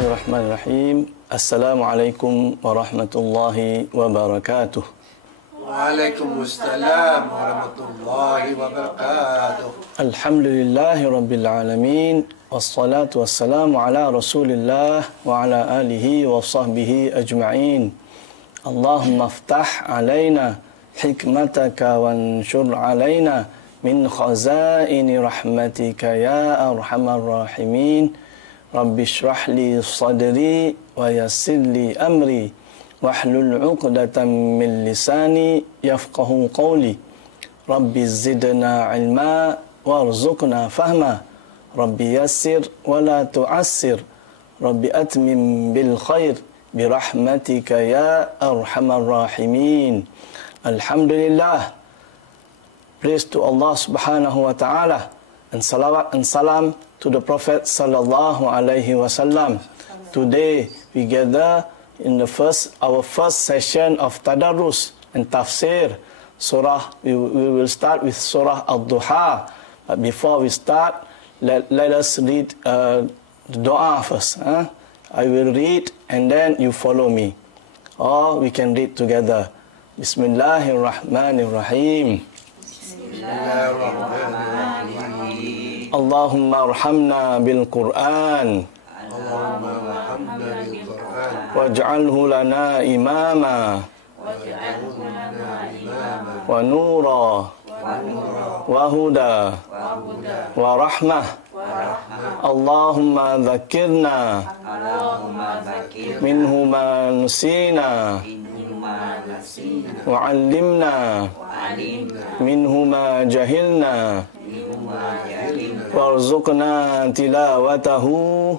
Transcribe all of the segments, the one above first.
Bismillahirrahmanirrahim. Assalamualaikum warahmatullahi wabarakatuh. Waalaikumsalam warahmatullahi wabarakatuh. Alhamdulillahi rabbil alamin. Wassalatu wassalamu ala Rasulillah wa ala alihi wa sahbihi ajma'in. Allahumma aftah alaina hikmataka wanshur alaina min khazaini rahmatika ya arhamar rahimin. Rabbi shrah li sadri wa yassir li amri wahlul 'uqdatam min lisani yafqahu qawli. Rabbi zidna ilma warzuqna fahma. Rabbi yassir wa la tu'assir. Rabbi atmim bil khair bi rahmatika ya arhamar rahimin. Alhamdulillah. Praise to Allah Subhanahu wa ta'ala, and salawat and salam to the Prophet sallallahu alaihi wasallam. Today we gather in our first session of Tadarrus and Tafsir. We will start with Surah Al-Duha. But before we start, let us read the dua first. I will read and then you follow me. Or we can read together. Bismillahirrahmanirrahim. Allahumma arhamna bil Qur'an waj'alhu lana imama wa nura wa huda wa rahmah. Allahumma dhakkirna minhu ma nusina wa 'allimna minhu ma jahilna warzuqna tilawatahu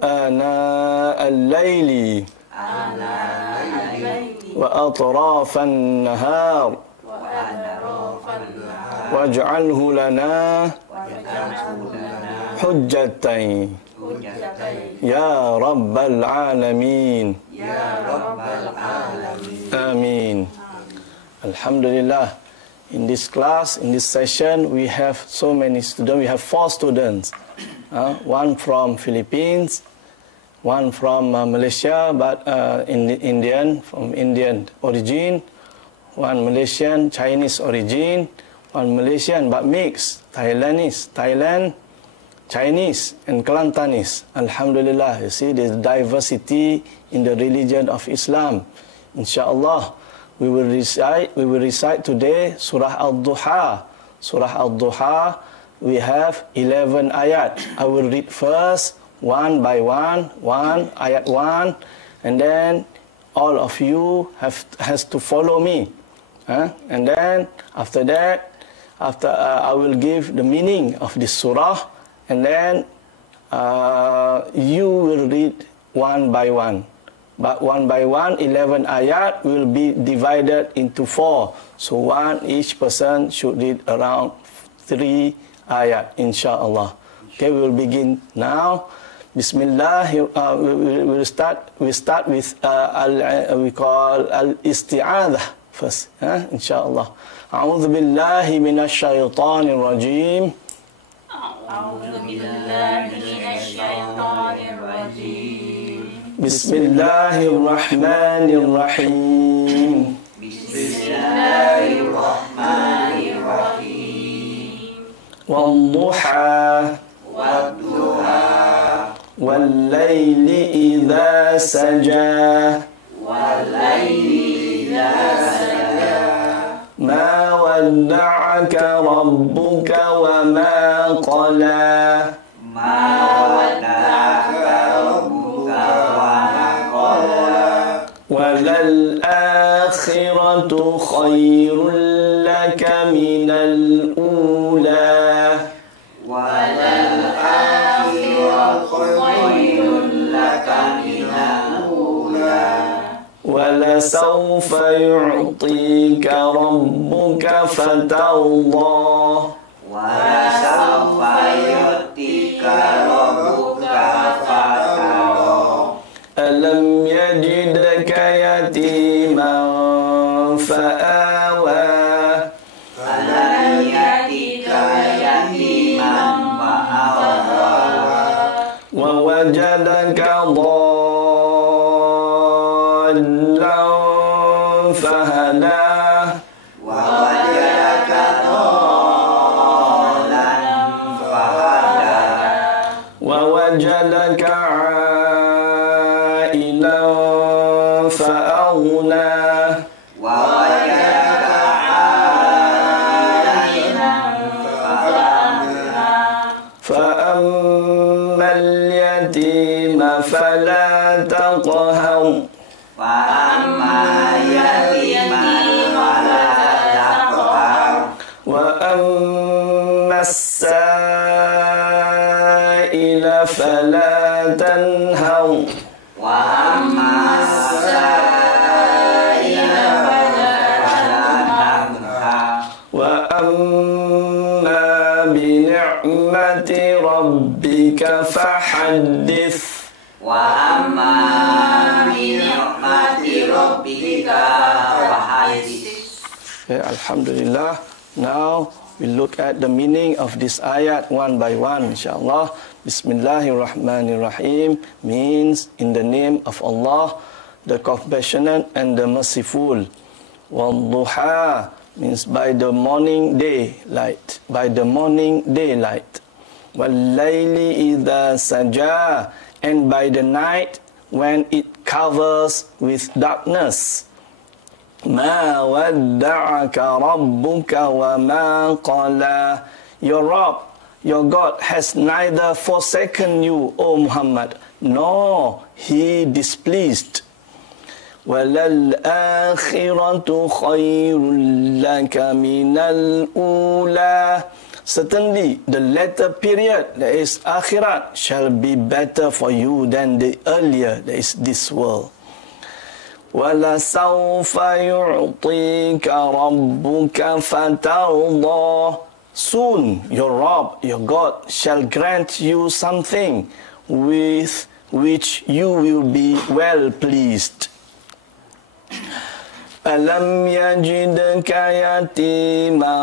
ana al-layli wa atrafan nahar waj'alhu lana hujjatan ya rabbal alamin. Amin. Alhamdulillah. In this class, in this session, we have so many students. We have 4 students. One from Philippines, one from Malaysia, but from Indian origin, one Malaysian, Chinese origin, one Malaysian but mixed, Thailand, Chinese and Kelantanese. Alhamdulillah, you see there's diversity in the religion of Islam. Inshallah, we will recite today Surah Al-Duha. Surah Al-Duha, we have 11 ayat. I will read first, one by one, ayat 1, and then all of you has to follow me. And then after that, I will give the meaning of this surah, and then you will read one by one. But one by one, 11 ayat will be divided into 4. So each person should read around 3 ayat, inshallah. Okay, we will begin now. Bismillah. We start with we call al-isti'adhah first, inshallah. A'udzu billahi minasy syaithanir rajim. A'udzu billahi minasy syaithanir rajim. Bismillahirrahmanirrahim. Bismillahirrahmanirrahim. Wadduha wal-laili idza saja ma wadda'aka rabbuka wa ma qala. وَلَلْآخِرَةُ خَيْرٌ لَكَ مِنَ الْأُولَى وَلَسَوْفَ يُعْطِيكَ رَبُّكَ فَتَرْضَى أَلَمْ يَجِدْكَ يَتِيمًا فَآوَى ووجدك ضالا فهدى ووجدك ضالا فهدى ووجدك عائلا فأغنى ووجدك عائلا فأغنى فأما اليتيم فلا تقهر فأما اليتيم فلا تقهر وأما السائل فلا تنهر وأما السائل فلا تنهر وأما بنعمة ربك فحدث وأما بنعمة ربك فحدث. Okay, Alhamdulillah. Now we look at the meaning of this ayat one by one, insyaAllah. Bismillahirrahmanirrahim means in the name of Allah, the compassionate and the merciful. Wal-duha means by the morning daylight, by the morning daylight. Wal-layli idha saja, and by the night when it covers with darkness. Ma wadda'aka rabbuka wa ma qala. Your Rabb, your God has neither forsaken you, O Muhammad, nor he displeased. وَلَلْآخِرَةُ خَيْرٌ لَكَ مِنَ الْأُولَى. Certainly, the latter period, that is akhirat, shall be better for you than the earlier, that is this world. وَلَسَوْفَ يُعْطِيكَ رَبُّكَ فَتَرْضَى. Soon your Rabb, your God, shall grant you something with which you will be well pleased. أَلَمْ يَجِدْكَ يَتِيمًا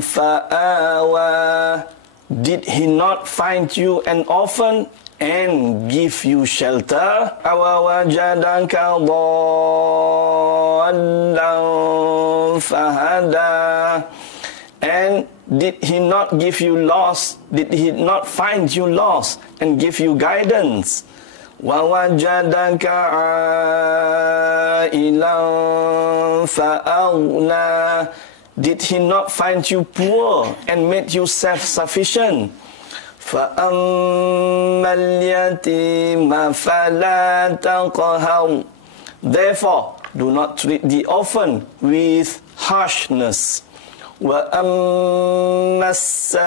فَآوَى. Did he not find you an orphan and give you shelter? أَوَوَجَدَكَ ضَالًّا فَهَدَى. And did he not give you lost? Did he not find you lost and give you guidance? وَوَجَدَكَ عَائِلًا فَأَغْنَى. Did he not find you poor and made you self-sufficient? فَأَمَّا الْيَتِيمَ فَلَا تَقْهَرْ. Therefore, do not treat the orphan with harshness. وَأَمَّا السَّائِلَ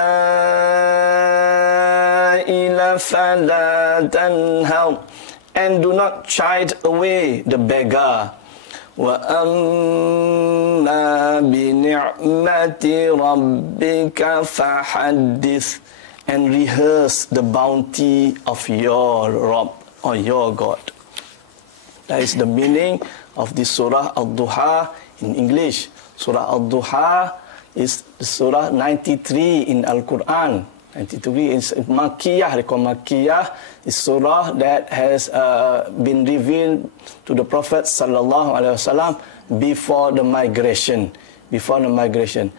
فَلَا تَنْهَرْ. And do not chide away the beggar. وَأَمَّا بِنِعْمَةِ رَبِّكَ فَحَدِّثْ. And rehearse the bounty of your Rabb or your God. That is the meaning of this Surah Al-Duha in English. Surah Al-Duha is Surah 93 in Al-Quran. 93 is Makkiyah. Makkiyah is Surah that has been revealed to the Prophet Sallallahu Alaihi Wasallam before the migration. Before the migration.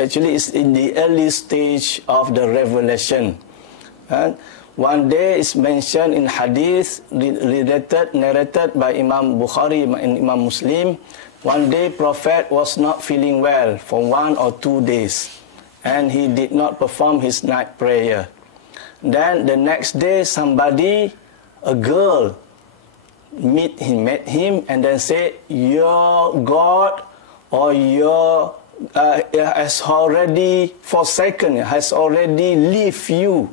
Actually, it's in the early stage of the revelation. And one day is mentioned in hadith narrated by Imam Bukhari and Imam Muslim. One day Prophet was not feeling well for 1 or 2 days, and he did not perform his night prayer. Then the next day somebody, a girl, met him and then said, your God or your has already forsaken, has already left you.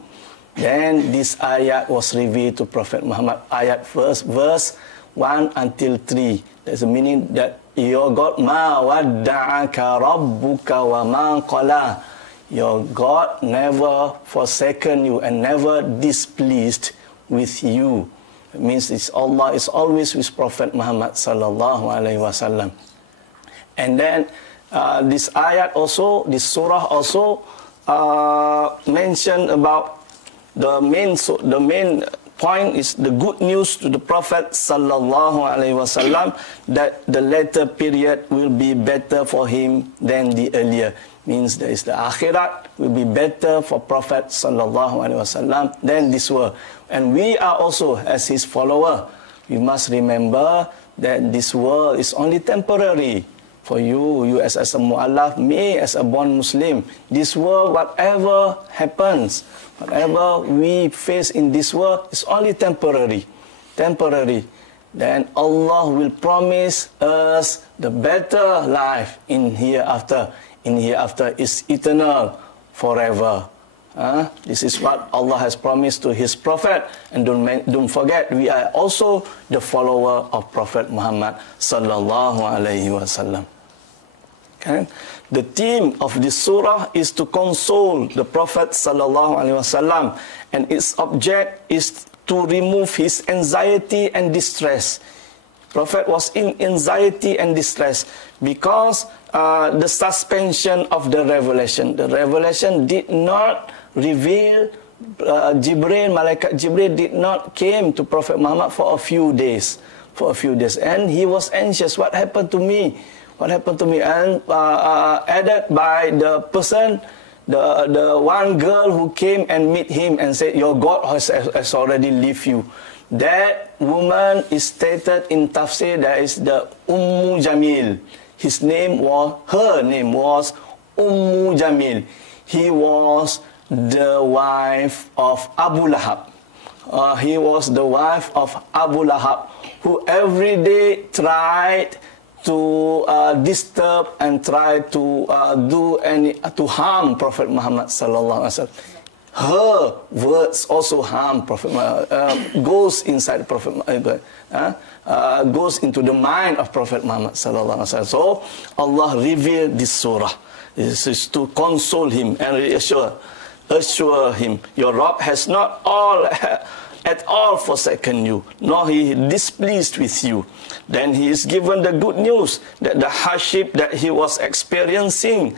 Then this ayat was revealed to Prophet Muhammad. Ayat verse 1 until 3. There's a meaning that your God, ma wadda'aka rabbuka wa ma qala. Your God never forsaken you and never displeased with you. It means it's Allah is always with Prophet Muhammad sallallahu alaihi wasallam. And then this ayat also, this surah also mentioned about the main point is the good news to the Prophet sallallahu alaihi wasallam that the later period will be better for him than the earlier. Means there is the akhirat will be better for Prophet sallallahu alaihi wasallam than this world. And we are also, as his follower, we must remember that this world is only temporary. For you as a mu'allaf, me as a born Muslim, this world, whatever happens, whatever we face in this world is only temporary. Then Allah will promise us the better life in hereafter. In hereafter is eternal, forever. This is what Allah has promised to His Prophet. And don't forget, we are also the follower of Prophet Muhammad sallallahu alaihi wasallam. Okay. The theme of this surah is to console the Prophet sallallahu alaihi wasallam, and its object is to remove his anxiety and distress. Prophet was in anxiety and distress because the suspension of the revelation. The revelation did not reveal. Malaikat Jibril did not came to Prophet Muhammad for a few days, and he was anxious. What happened to me? What happened to me? And added by the person, the one girl who came and meet him and said, your God has already left you. That woman is stated in Tafsir, that is the Ummu Jamil. Her name was Ummu Jamil. He was the wife of Abu Lahab. He was the wife of Abu Lahab, who every day tried to disturb and try to to harm Prophet Muhammad sallallahu alaihi wasallam. Her words also harm Prophet Muhammad, goes inside Prophet goes into the mind of Prophet Muhammad sallallahu alaihi wasallam. So Allah revealed this surah. This is to console him and assure him, your Rabb has not at all forsaken you, nor he displeased with you. Then he is given the good news that the hardship that he was experiencing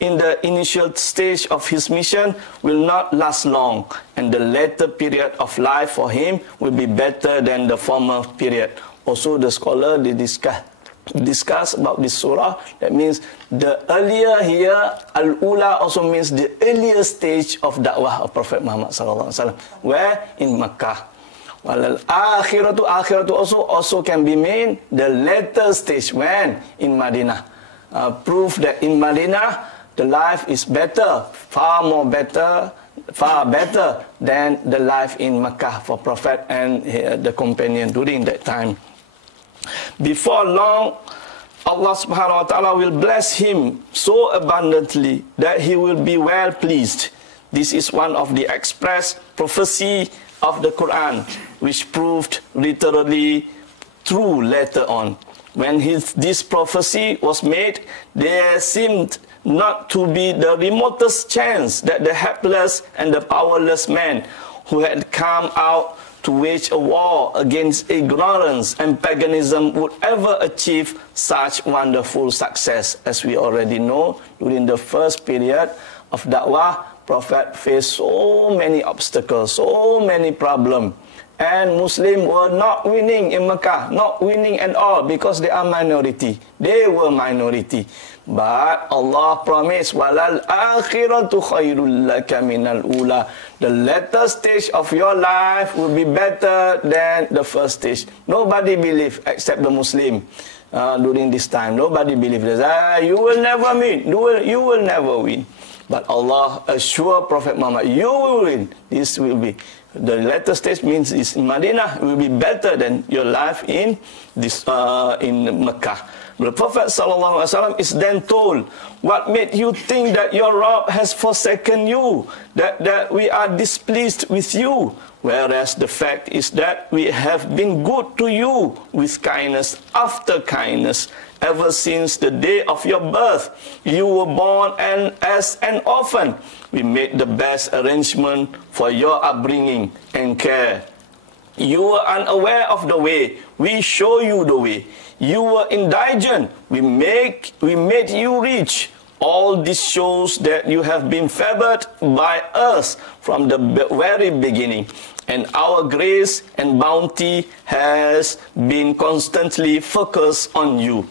in the initial stage of his mission will not last long, and the later period of life for him will be better than the former period. Also, the scholar they discuss about this surah. That means the earlier here, al-ula also means the earlier stage of dakwah of Prophet Muhammad sallallahu alaihi wasallam, where in Makkah. While al-akhiratu also can be mean the later stage, when in Madinah. Proof that in Madinah the life is better, far better than the life in Makkah for Prophet and the companion during that time. Before long, Allah subhanahu wa ta'ala will bless him so abundantly that he will be well pleased. This is one of the express prophecy of the Quran, which proved literally true later on. When this prophecy was made, there seemed not to be the remotest chance that the helpless and the powerless man who had come out to wage a war against ignorance and paganism would ever achieve such wonderful success. As we already know, during the first period of Da'wah, Prophet faced so many obstacles, so many problems. And Muslims were not winning in Mecca, not winning at all, because they are minority. They were minority. But Allah promised, وَلَلْ آخِرَةُ خَيْرٌ لَكَ مِنَ الْأُولَى. The latter stage of your life will be better than the first stage. Nobody believed except the Muslim during this time. Nobody believed that you will never win. You will never win. But Allah assured Prophet Muhammad, you will win. This will be. The latter stage means is in Madinah will be better than your life in Mecca. The Prophet ﷺ is then told, what made you think that your Rabb has forsaken you, that we are displeased with you? Whereas the fact is that we have been good to you with kindness after kindness. Ever since the day of your birth, you were born as an orphan. We made the best arrangement for your upbringing and care. You were unaware of the way. We show you the way. You were indigent. We made you rich. All this shows that you have been favored by us from the very beginning, and our grace and bounty has been constantly focused on you.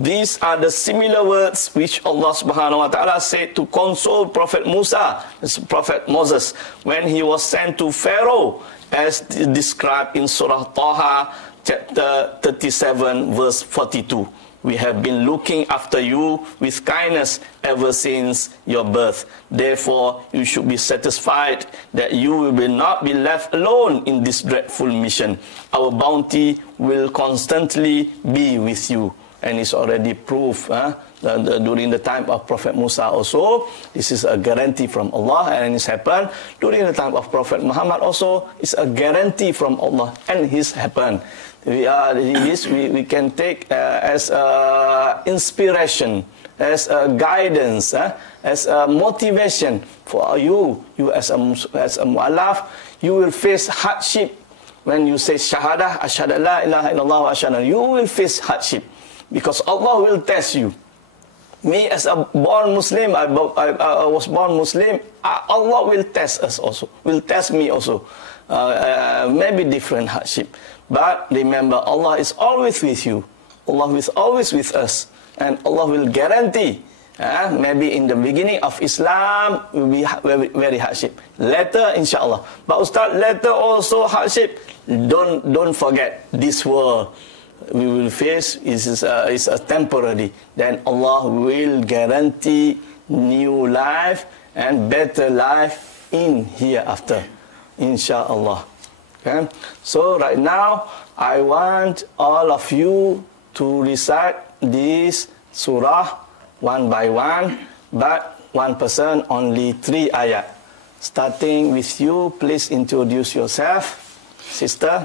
These are the similar words which Allah subhanahu wa ta'ala said to console Prophet Musa, Prophet Moses, when he was sent to Pharaoh, as described in Surah Taha, chapter 37, verse 42. We have been looking after you with kindness ever since your birth. Therefore, you should be satisfied that you will not be left alone in this dreadful mission. Our bounty will constantly be with you. And it's already proved during the time of Prophet Musa also. This is a guarantee from Allah, and it's happened. During the time of Prophet Muhammad also, it's a guarantee from Allah, and it's happened. We can take as inspiration, as a guidance, as a motivation for you. You as a mu'allaf, you will face hardship. When you say shahadah, ashhadu an la ilaha illallah wa ashhadu, you will face hardship. Because Allah will test you. Me as a born Muslim, I was born Muslim, Allah will test us also, will test me also. Maybe different hardship. But remember, Allah is always with you. Allah is always with us. And Allah will guarantee, maybe in the beginning of Islam, will be very hardship. Later, inshallah. But Ustaz, later also hardship. Don't forget, this world we will face is a temporary. Then Allah will guarantee new life and better life in hereafter, inshallah. Okay? So right now I want all of you to recite this surah one by one, but one person only 3 ayat. Starting with you, please introduce yourself, sister.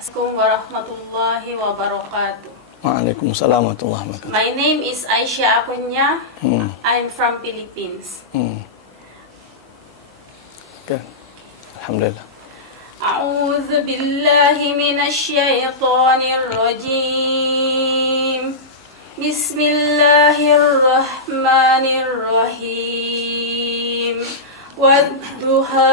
Assalamualaikum warahmatullahi wabarakatuh. Waalaikumsalam warahmatullahi wabarakatuh. My name is Aisyah Akunya. I'm from Philippines. Okay. Alhamdulillah. A'udzu billahi minasy syaithanir rajim. Bismillahirrahmanirrahim. Wadduha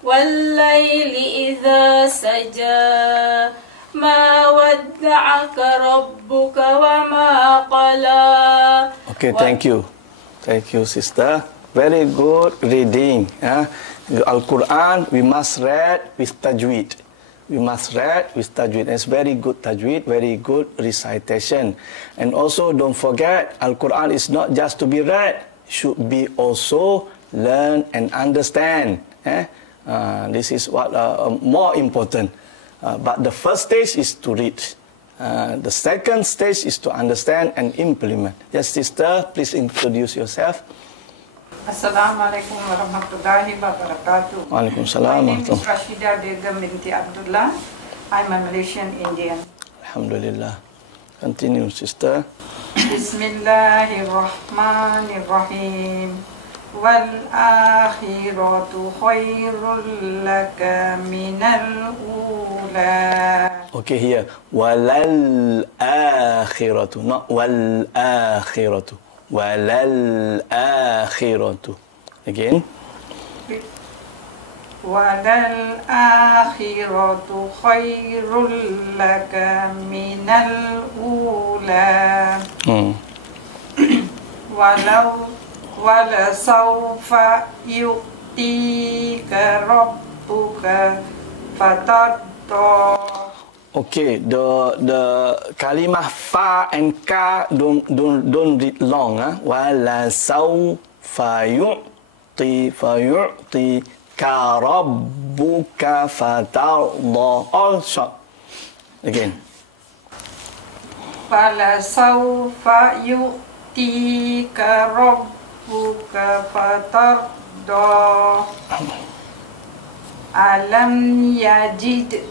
wal-laili idza saja. Ma wadda'aka rabbuka wa ma qala. Okay, thank you. Thank you, sister. Very good reading. Al-Quran, we must read with tajweed. We must read with tajweed. It's very good tajweed, very good recitation. And also, don't forget, Al-Quran is not just to be read. Should be also learn and understand. This is what more important. But the first stage is to read. The second stage is to understand and implement. Yes, sister, please introduce yourself. Assalamualaikum warahmatullahi wabarakatuh. Waalaikumsalam. My name is Rashida Begum binti Abdullah. I'm a Malaysian Indian. Alhamdulillah. Continue, sister. Bismillahirrahmanirrahim. Wal akhiratu khairul laka minal ula. Okay, here. Walal akhiratu, not wal akhiratu. Walal akhiratu. Again. Walal akhiratu khairul laka minal ula. Wala sawfa yu'tika rabbuka fatadda. Okay, the kalimah fa and ka don't read long. Wala sawfa yu'ti ka rabbuka fatadda. All short. Again. Wala sawfa yu'tika rabbuka fatadda. Alam yajidka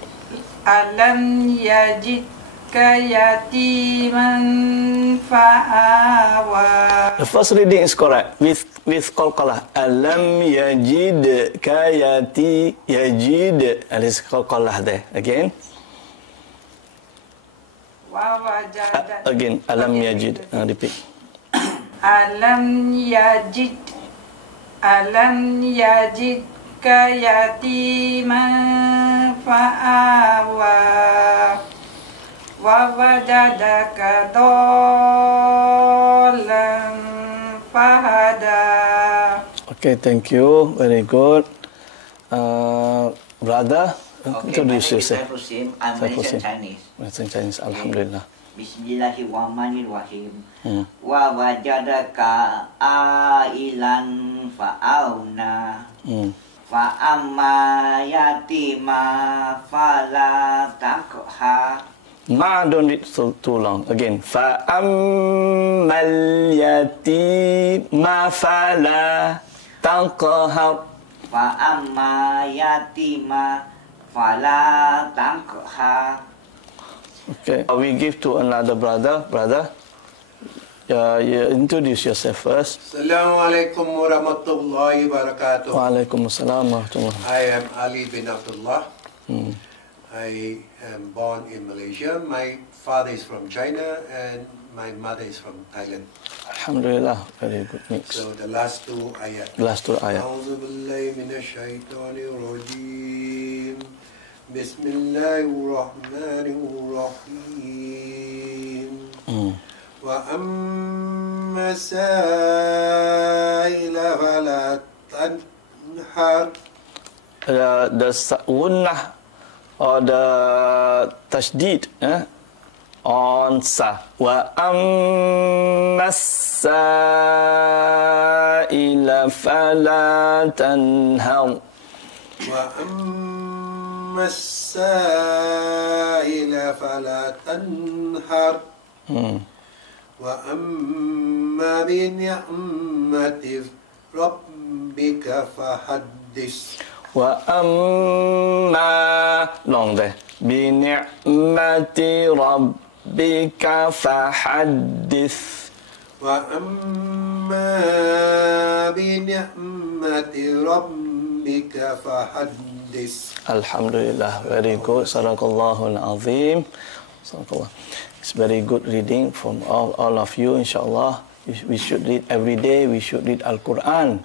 yatiman fa'awa. The first reading is correct with qalqalah. Alam yajidka yajid. There is qalqalah there. Again. Wa wajada. Again. Alam yajid. Repeat. Alam yajidka yatiman fa'awa wa wajadaka dolan fahada. Okay, thank you. Very good. Brother, Okay, my name introduce is yourself. Saiful Sim. I'm Malaysian Chinese. Malaysian Chinese, Alhamdulillah. Bismillahirrahmanirrahim. Wa wajadaka ailan fa'auna. Fa amma yatima fala taqha. Ma, don't read too long. Again. Fa'ammal yatima fala taqhar. Fa amma yatima fala taqha. Okay. We give to another brother. Brother, you introduce yourself first. Assalamualaikum warahmatullahi wabarakatuh. Waalaikumsalam warahmatullahi. I am Ali bin Abdullah. I am born in Malaysia. My father is from China and my mother is from Thailand. Alhamdulillah, very good mix. So the last two ayat. Last two ayat. A'udzu billahi minasyaitonir rajim. Bismillahirrahmanirrahim. Wa amma sa'ila fala tanhar. The gunnah or the tashdid on sa. Wa amma sa'ila fala tanhar. Wa amma sa'ila fala tanhar. Wa amma bi ni'mati rabbika fahaddis. Wa amma long there. Bi ni'mati rabbika fahaddith. Wa amma bi ni'mati rabbika fahaddis. Alhamdulillah, very good. Sadaqallahul azim. Sadaqallah. It's very good reading from all of you, insyaAllah. We should read every day, we should read Al-Quran.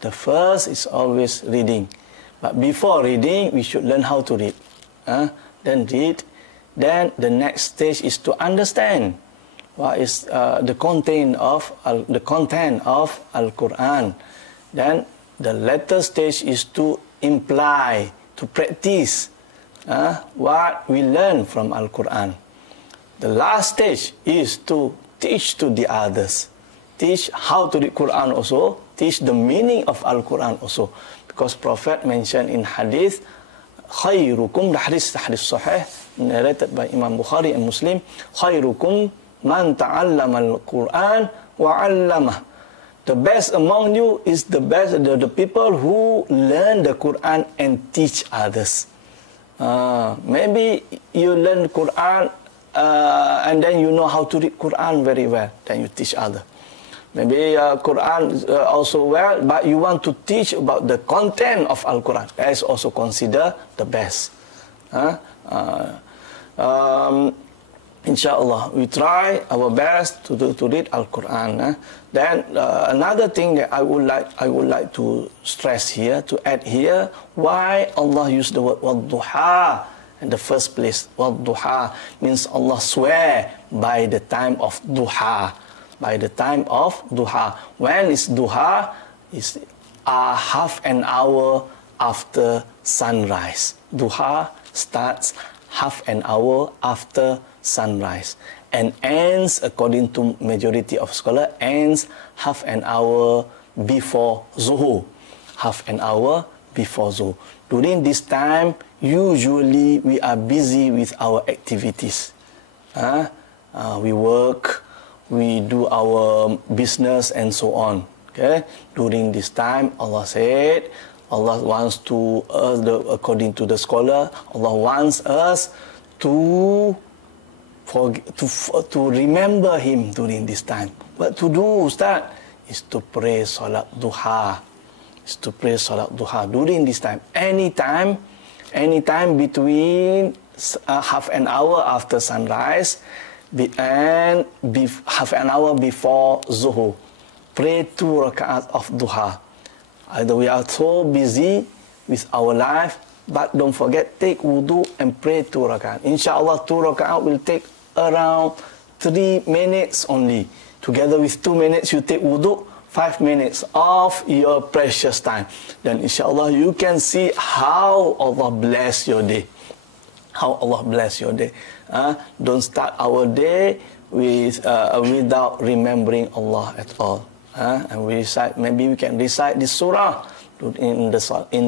The first is always reading. But before reading, we should learn how to read. Then read. Then the next stage is to understand what is the content of Al-Quran. Then the latter stage is to imply, to practice what we learn from Al-Quran. The last stage is to teach to the others. Teach how to read Quran also. Teach the meaning of Al-Quran also. Because Prophet mentioned in hadith, khairukum, the hadith sahih, narrated by Imam Bukhari and Muslim, khairukum man ta'allama al-Quran wa 'allamah. The best among you is the people who learn the Quran and teach others. Maybe you learn Quran and then you know how to read Quran very well, then you teach others. Maybe Quran also well, but you want to teach about the content of Al-Quran. That is also considered the best. Inshallah, we try our best to read Al-Quran. Then another thing that I would like to stress here, to add here, why Allah used the word wad-duha in the first place. Wad-duha means Allah swear by the time of duha. By the time of duha. When is duha? Is half an hour after sunrise. Duha starts half an hour after sunrise and ends, according to majority of scholars, ends half an hour before zuhur. Half an hour before zuhur. During this time, usually we are busy with our activities. We work, we do our business and so on. Okay? During this time, Allah said, Allah wants to us, according to the scholar, Allah wants us to remember Him during this time. What to do, Ustaz? Is to pray Salat Duha. Is to pray Salat Duha during this time. Anytime between half an hour after sunrise half an hour before Zuhur, pray 2 rakaat of duha. Either we are so busy with our life, but don't forget, take wudu and pray 2 rakaat. Inshallah, 2 rakaat will take around 3 minutes only. Together with 2 minutes, you take wudu, 5 minutes of your precious time. Then inshallah, you can see how Allah bless your day. How Allah bless your day. Don't start our day without remembering Allah at all. And we recite, maybe we can recite this surah in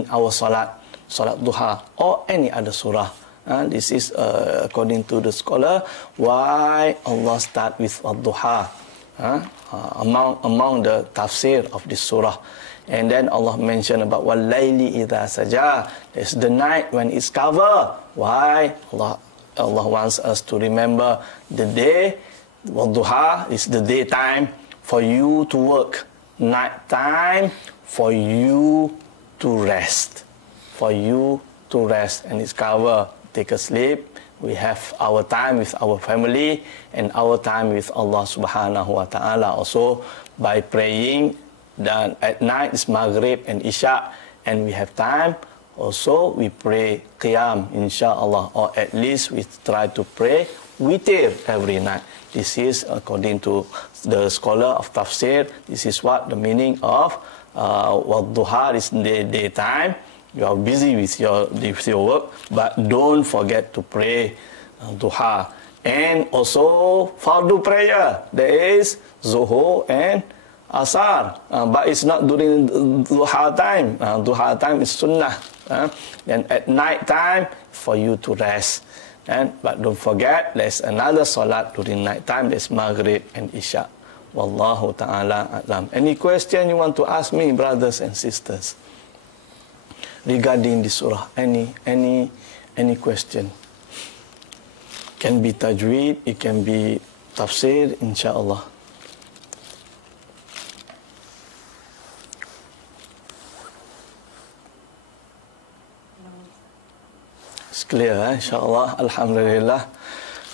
our salat duha, or any other surah. This is according to the scholar, why Allah start with duha among the tafsir of this surah. And then Allah mentioned about wal-layli idha saja. It's the night when it's covered. Why? Allah wants us to remember the day. Wal-duha is the daytime for you to work. Night time for you to rest. For you to rest. And it's covered. Take a sleep. We have our time with our family and our time with Allah subhanahu wa ta'ala. Also by praying. Then at night is Maghrib and Isha, and we have time. Also we pray Qiyam, inshallah, or at least we try to pray witir every night. This is according to the scholar of Tafsir. This is what the meaning of Wadduha is the daytime. You are busy with your work, but don't forget to pray duha. And also fardu prayer. There is Zuhur and Asar, but it's not during duha time. Duha time is sunnah. Then at night time for you to rest. But don't forget, there's another salat during night time. There's Maghrib and Isha. Wallahu ta'ala a'lam. Any question you want to ask me, brothers and sisters, regarding this surah? Any question? Can be tajweed, it can be tafsir, insyaAllah. It's clear, insyaAllah. Alhamdulillah.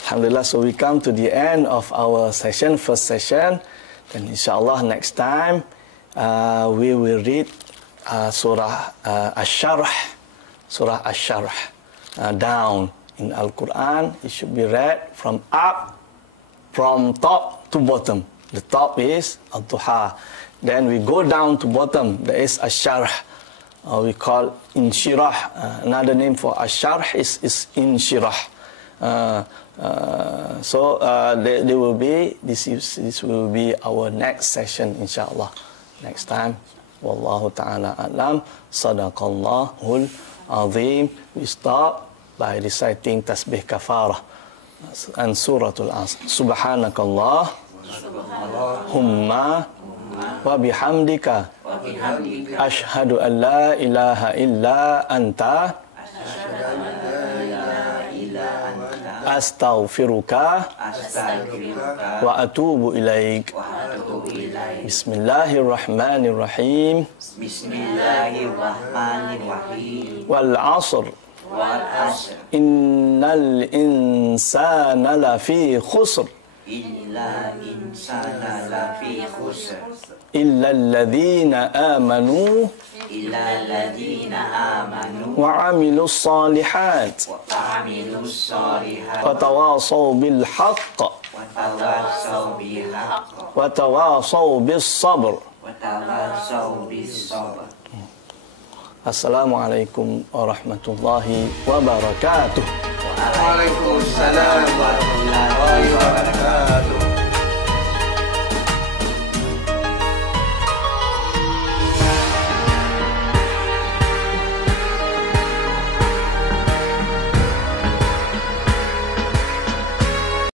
Alhamdulillah. So we come to the end of our session, first session. Then insyaAllah next time we will read Surah Ash-Sharh. Surah Ash-Sharh. Down in Al-Quran. It should be read from top to bottom. The top is Ad-Duha. Then we go down to bottom. There is Ash-Sharh. We call Inshirah. Another name for Ash-Sharh is Inshirah. So there will be, this will be our next session, insyaAllah. Next time. Wallahu ta'ala a'lam. Sadaqallahul azim. We start by reciting Tasbih Kafarah and Suratul Asr. Subhanakallah. Humma wa bihamdika. Ashhadu an la ilaha illa anta. Astaghfiruka wa atubu ilaik. Bismillahirrahmanirrahim. Wal asr. Innal insana lafi khusr. إلا الذين آمنوا وعملوا الصالحات وتواصوا بالحق وتواصوا بالصبر. السلام عليكم ورحمة الله وبركاته. Waalaikumsalam warahmatullahi wabarakatuh.